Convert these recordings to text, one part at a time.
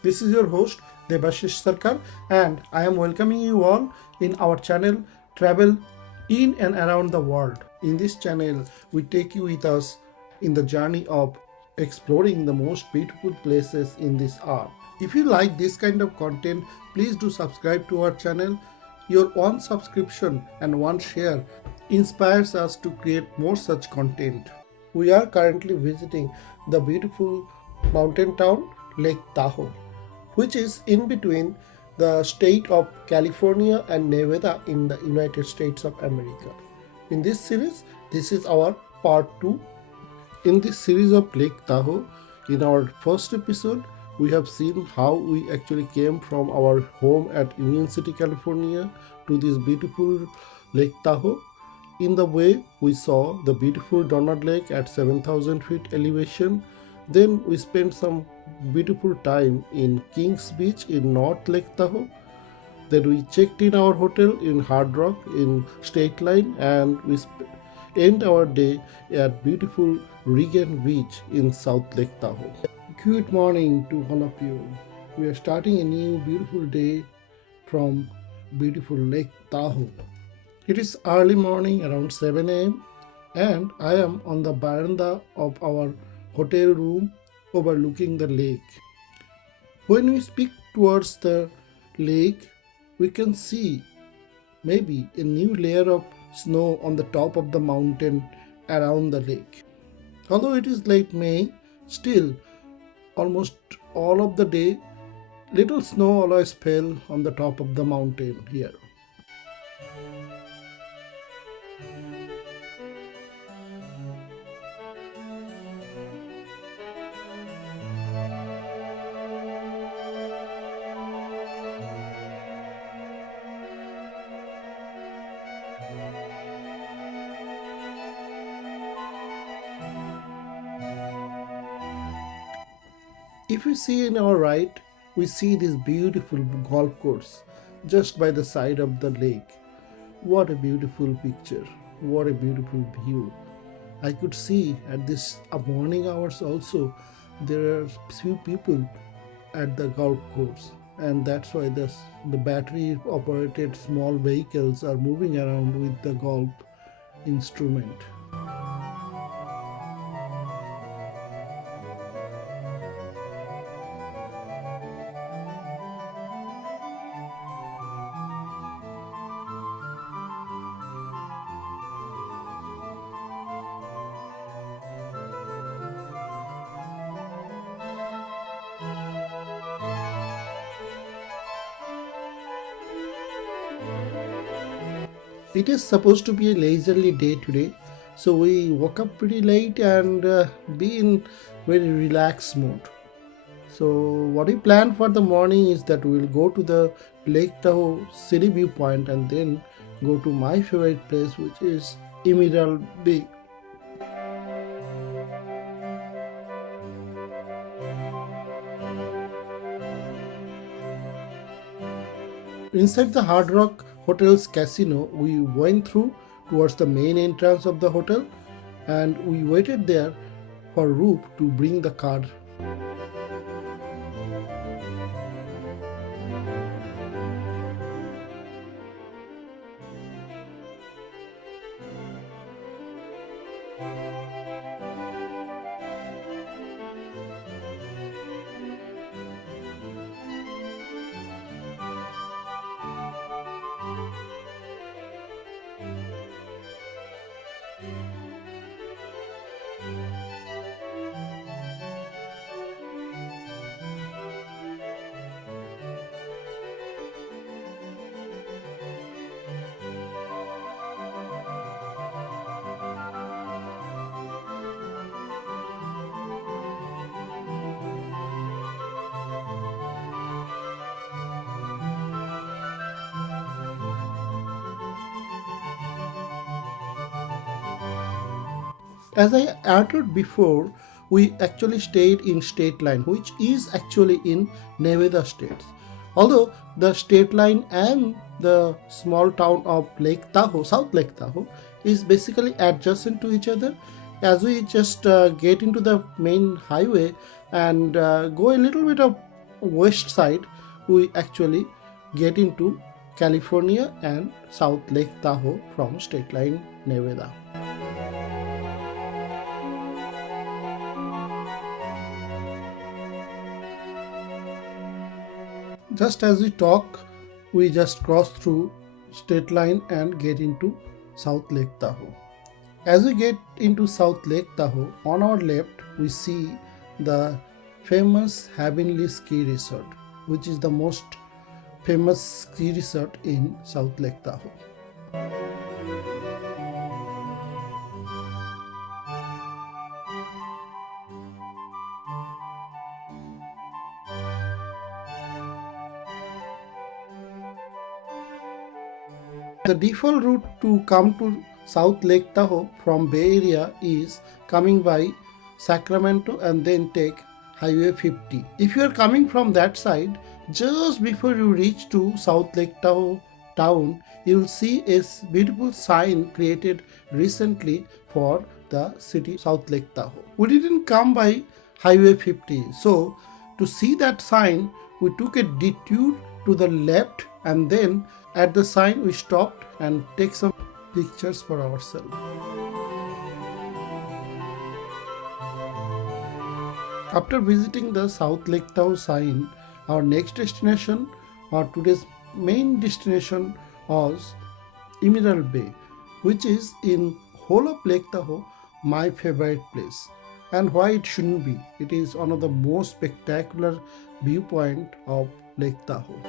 This is your host Debashish Sarkar, and I am welcoming you all in our channel Travel in and around the world. In this channel, we take you with us in the journey of exploring the most beautiful places in this earth. If you like this kind of content, please do subscribe to our channel. Your one subscription and one share inspires us to create more such content. We are currently visiting the beautiful mountain town Lake Tahoe, which is in between the state of California and Nevada in the United States of America. In this series, this is our part 2. In this series of Lake Tahoe, in our first episode, we have seen how we actually came from our home at Union City, California to this beautiful Lake Tahoe. In the way, we saw the beautiful Donald Lake at 7,000 feet elevation. Then we spent some beautiful time in Kings Beach in North Lake Tahoe. Then we checked in our hotel in Hard Rock in State Line, and we end our day at beautiful Regan Beach in South Lake Tahoe. Good morning to all of you. We are starting a new beautiful day from beautiful Lake Tahoe. It is early morning around 7 a.m. and I am on the veranda of our hotel room overlooking the lake. When we speak towards the lake, we can see maybe a new layer of snow on the top of the mountain around the lake. Although it is late May, still almost all of the day, little snow always fell on the top of the mountain here. If we see in our right, we see this beautiful golf course just by the side of the lake. What a beautiful picture! What a beautiful view! I could see at this morning hours also there are few people at the golf course, and that's why the battery operated small vehicles are moving around with the golf instrument. It is supposed to be a leisurely day today, so we woke up pretty late and be in very relaxed mode. So what we plan for the morning is that we will go to the Lake Tahoe city viewpoint and then go to my favorite place, which is Emerald Bay. Inside the Hard Rock Hotel's casino, we went through towards the main entrance of the hotel and we waited there for Roop to bring the car. As I uttered before, we actually stayed in State Line, which is actually in Nevada States. Although the State Line and the small town of Lake Tahoe, South Lake Tahoe, is basically adjacent to each other. As we just get into the main highway and go a little bit of west side, we actually get into California and South Lake Tahoe from State Line, Nevada. Just as we talk, we just cross through State Line and get into South Lake Tahoe. As we get into South Lake Tahoe, on our left we see the famous Heavenly Ski Resort, which is the most famous ski resort in South Lake Tahoe. The default route to come to South Lake Tahoe from Bay Area is coming by Sacramento and then take Highway 50. If you are coming from that side, just before you reach to South Lake Tahoe town, you will see a beautiful sign created recently for the city South Lake Tahoe. We didn't come by Highway 50, so to see that sign, we took a detour to the left, and then at the sign we stopped and take some pictures for ourselves. After visiting the South Lake Tahoe sign, our next destination, or today's main destination, was Emerald Bay, which is in whole of Lake Tahoe my favorite place. And why it shouldn't be? It is one of the most spectacular viewpoint of Lake Tahoe.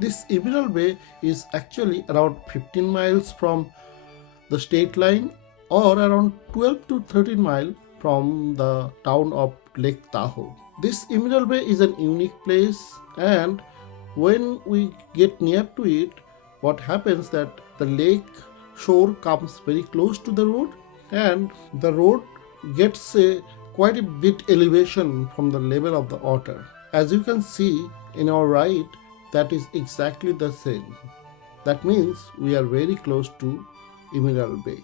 This Emerald Bay is actually around 15 miles from the state line, or around 12 to 13 miles from the town of Lake Tahoe. This Emerald Bay is an unique place, and when we get near to it, what happens that the lake shore comes very close to the road, and the road gets quite a bit elevation from the level of the water. As you can see in our right, that is exactly the same. That means we are very close to Emerald Bay.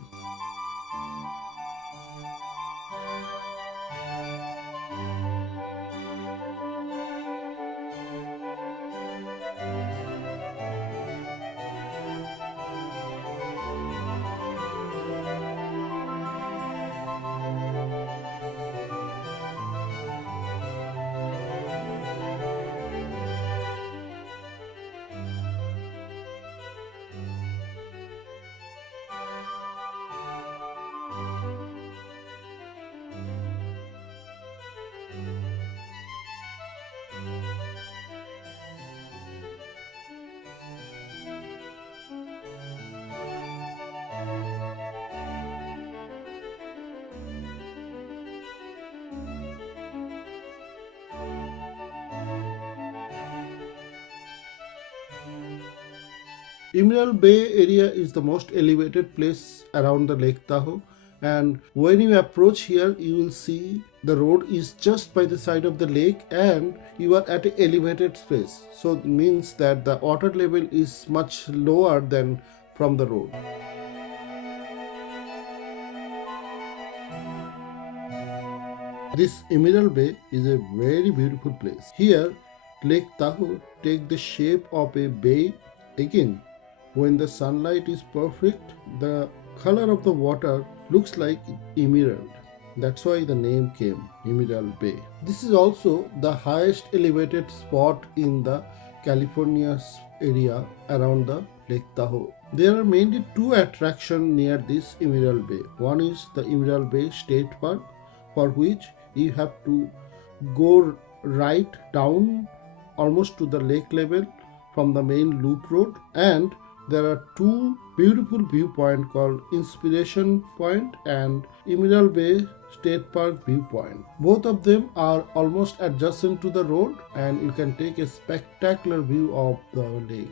Emerald Bay area is the most elevated place around the Lake Tahoe, and when you approach here you will see the road is just by the side of the lake and you are at an elevated space, so it means that the water level is much lower than from the road. This Emerald Bay is a very beautiful place. Here Lake Tahoe takes the shape of a bay. Again, when the sunlight is perfect, the color of the water looks like emerald. That's why the name came, Emerald Bay. This is also the highest elevated spot in the California area around the Lake Tahoe. There are mainly two attractions near this Emerald Bay. One is the Emerald Bay State Park, for which you have to go right down almost to the lake level from the main loop road, and there are two beautiful viewpoints called Inspiration Point and Emerald Bay State Park Viewpoint. Both of them are almost adjacent to the road, and you can take a spectacular view of the lake.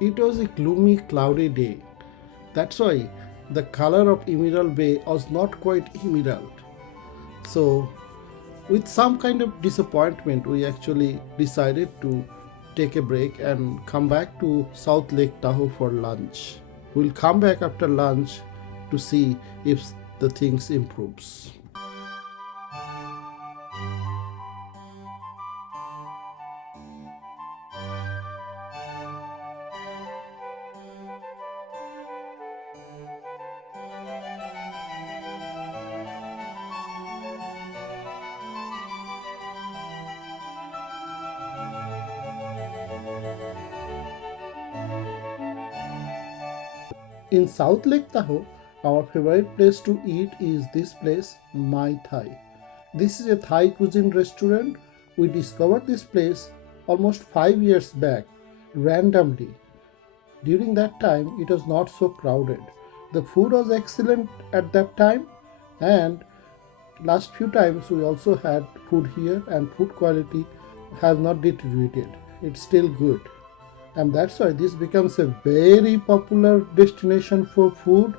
It was a gloomy, cloudy day. That's why the color of Emerald Bay was not quite emerald. So, with some kind of disappointment, we actually decided to take a break and come back to South Lake Tahoe for lunch. We'll come back after lunch to see if the things improves. In South Lake Tahoe, our favorite place to eat is this place, My Thai. This is a Thai cuisine restaurant. We discovered this place almost 5 years back randomly. During that time, it was not so crowded. The food was excellent at that time, and last few times we also had food here, and food quality has not deteriorated. It's still good, and that's why this becomes a very popular destination for food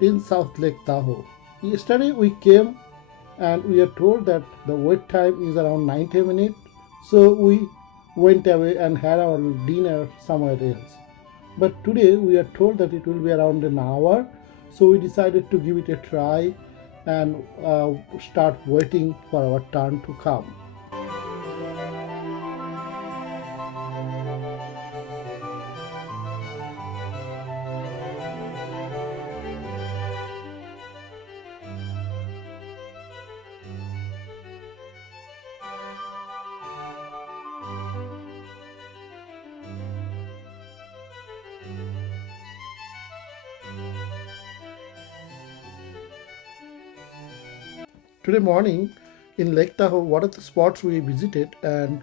in South Lake Tahoe. Yesterday we came and we are told that the wait time is around 90 minutes, so we went away and had our dinner somewhere else. But today we are told that it will be around an hour, so we decided to give it a try and start waiting for our turn to come. Today morning in Lake Tahoe, what are the spots we visited and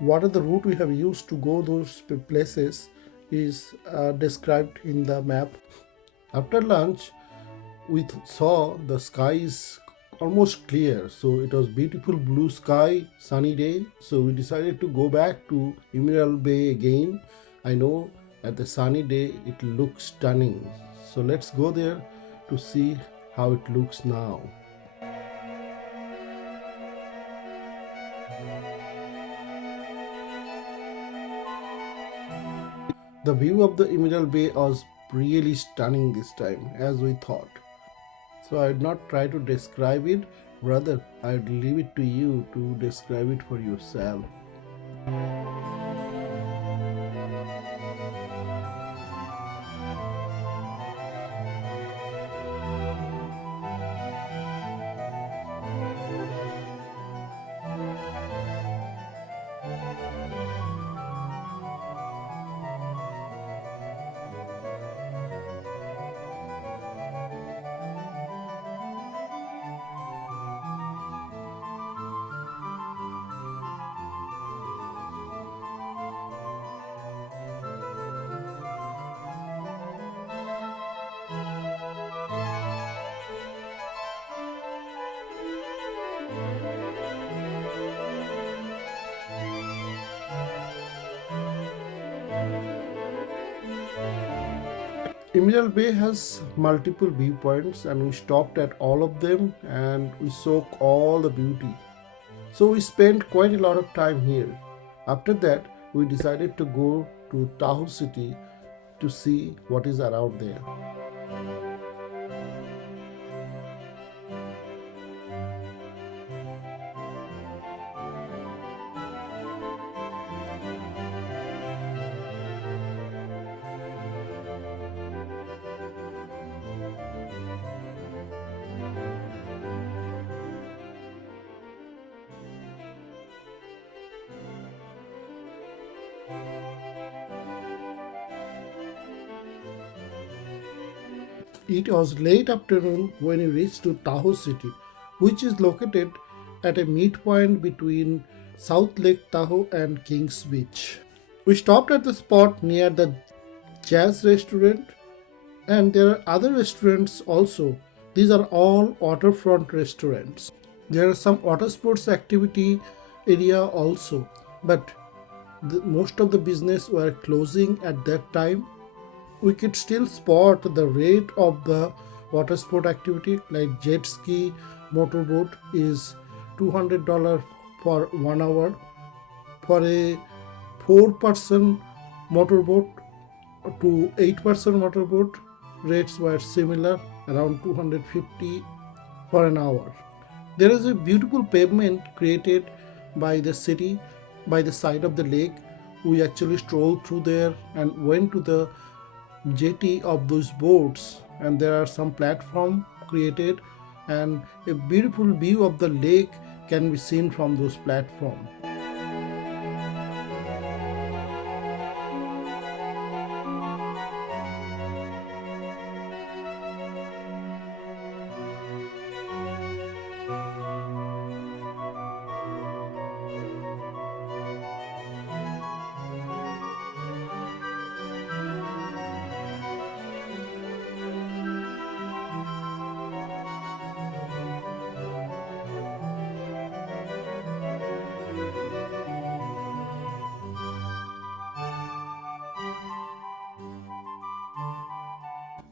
what are the route we have used to go those places is described in the map. After lunch, we saw the sky is almost clear, so it was beautiful blue sky, sunny day. So we decided to go back to Emerald Bay again. I know at the sunny day it looks stunning. So let's go there to see how it looks now. The view of the Emerald Bay was really stunning this time, as we thought. So I'd not try to describe it, rather I'd leave it to you to describe it for yourself. Emerald Bay has multiple viewpoints and we stopped at all of them and we saw all the beauty. So we spent quite a lot of time here. After that, we decided to go to Tahoe City to see what is around there. It was late afternoon when we reached to Tahoe City, which is located at a midpoint between South Lake Tahoe and Kings Beach. We stopped at the spot near the Jazz restaurant and there are other restaurants also. These are all waterfront restaurants. There are some water sports activity area also, but most of the business were closing at that time. We could still spot the rate of the water sport activity like jet ski, motorboat is $200 for 1 hour. For a 4-person motorboat to 8-person motorboat, rates were similar, around 250 for an hour. There is a beautiful pavement created by the city by the side of the lake. We actually strolled through there and went to the jetty of those boats, and there are some platform created and a beautiful view of the lake can be seen from those platforms.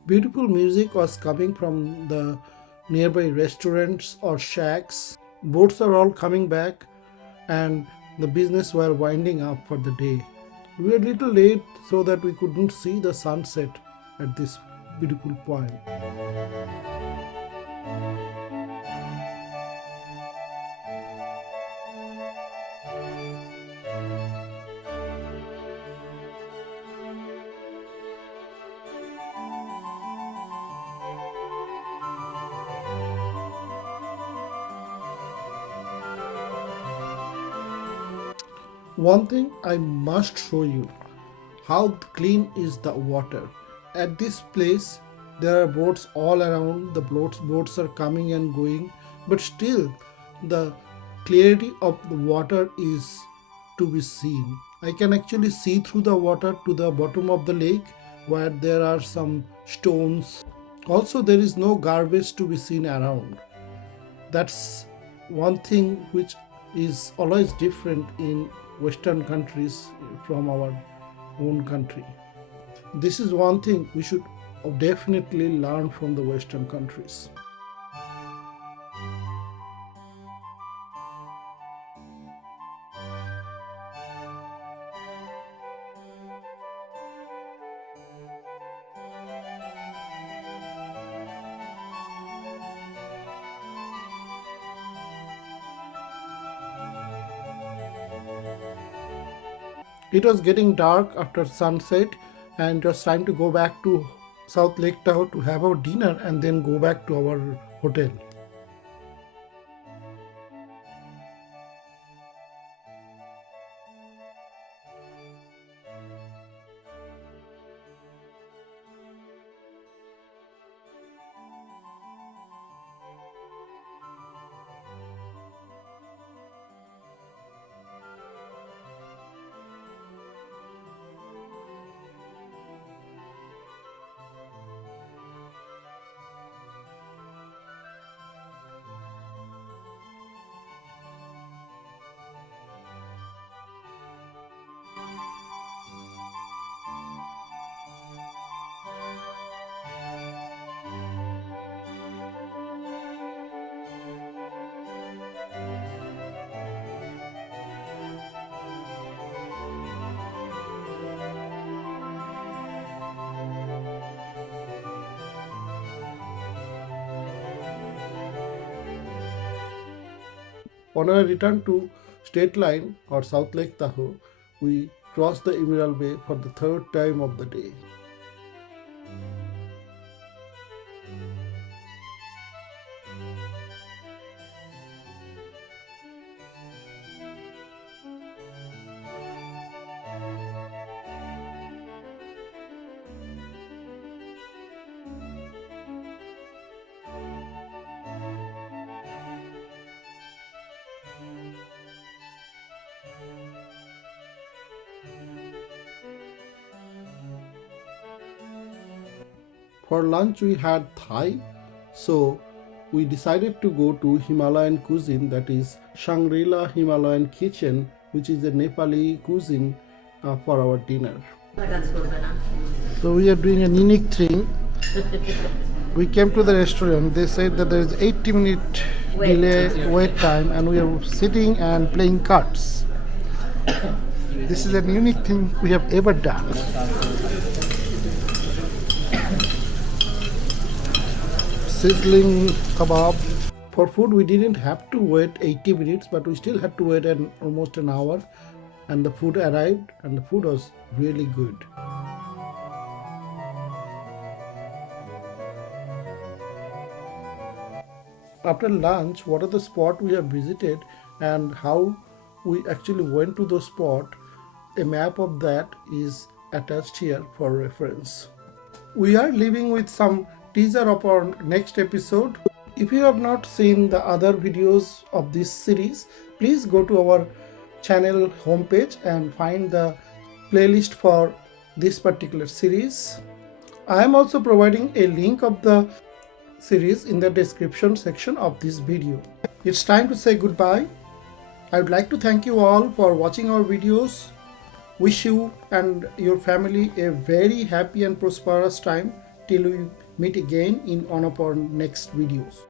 Beautiful music was coming from the nearby restaurants or shacks. Boats are all coming back and the business were winding up for the day. We were a little late so that we couldn't see the sunset at this beautiful point. One thing I must show you how clean is the water. At this place, there are boats all around. The boats are coming and going, but still, the clarity of the water is to be seen. I can actually see through the water to the bottom of the lake where there are some stones. Also, there is no garbage to be seen around. That's one thing which is always different in Western countries from our own country. This is one thing we should definitely learn from the Western countries. It was getting dark after sunset and it was time to go back to South Lake Tahoe to have our dinner and then go back to our hotel. On our return to State Line or South Lake Tahoe, we crossed the Emerald Bay for the third time of the day. For lunch we had Thai, so we decided to go to Himalayan cuisine, that is Shangri-La Himalayan Kitchen, which is a Nepali cuisine for our dinner. So we are doing a unique thing. We came to the restaurant, they said that there is 80-minute wait time and we are sitting and playing cards. This is a unique thing we have ever done. Sizzling kebab. For food we didn't have to wait 80 minutes, but we still had to wait almost an hour, and the food arrived and the food was really good. After lunch, what are the spots we have visited and how we actually went to the spot, a map of that is attached here for reference. We are leaving with some teaser of our next episode. If you have not seen the other videos of this series, please go to our channel homepage and find the playlist for this particular series. I am also providing a link of the series in the description section of this video. It's time to say goodbye. I would like to thank you all for watching our videos. Wish you and your family a very happy and prosperous time. till we meet again in one of our next videos.